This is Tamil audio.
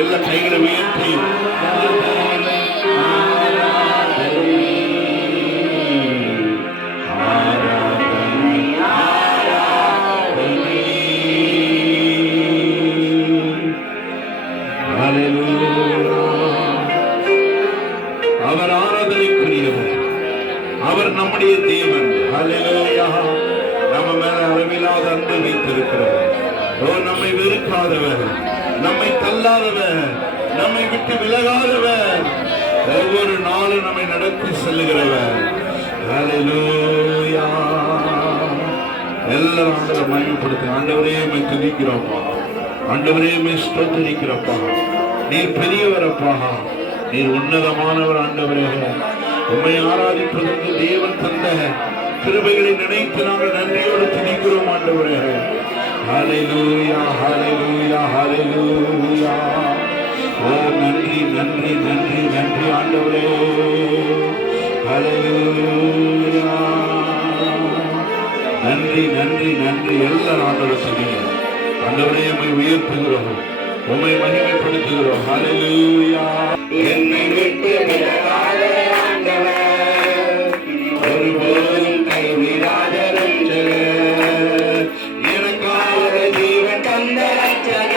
எல்லா கைகளை உயர்த்தி அவர் ஆராதனைக்குரியவர், அவர் நம்முடைய தேவன். ஹல்லேலூயா. நம்ம மேல அளவில்லாத அன்பு வைத்திருக்கிறவர், நம்மை வெறுக்காதவர், நம்மை தள்ளாதவர், நம்மை விட்டு விலகாதவர், ஒவ்வொரு நாளும் நம்மை நடத்தி செல்லுகிறவர். ஹல்லேலூயா. எல்லாரும் ஆண்டவரை மகிமைப்படுத்து. ஆண்டவரே உம்மை துதிக்கிறோம்ப்பா, ஆண்டவரே உம்மை ஸ்தோத்திரிக்கிறோம்ப்பா. நீர் பெரியவரப்பா, நீர் உன்னதமானவர். ஆண்டவரே உம்மை ஆராதிப்பதற்கு தேவன் தந்த கிருபைகளை நினைத்து நாங்கள் நன்றியோடு துதிக்கிறோம். ஆண்டவரே ஹல்லேலூயா, ஹல்லேலூயா, ஹல்லேலூயா. ஓ நன்றி நன்றி நன்றி நன்றி ஆண்டவரே. ஹல்லேலூயா. நன்றி நன்றி நன்றி. எல்லாரும் ஆண்டவரை சொல்லுங்க. ஆண்டவரே உம்மை உயர்த்துகிறோம், உம்மை மகிமைப்படுத்துகிறோம். ஹல்லேலூயா. என்னை விட்டு விலகாத ஆண்டவர், ஒருபோதும் கைவிடாத ரட்சகர், எனக்காக ஜீவன் தந்த ரட்சகர்.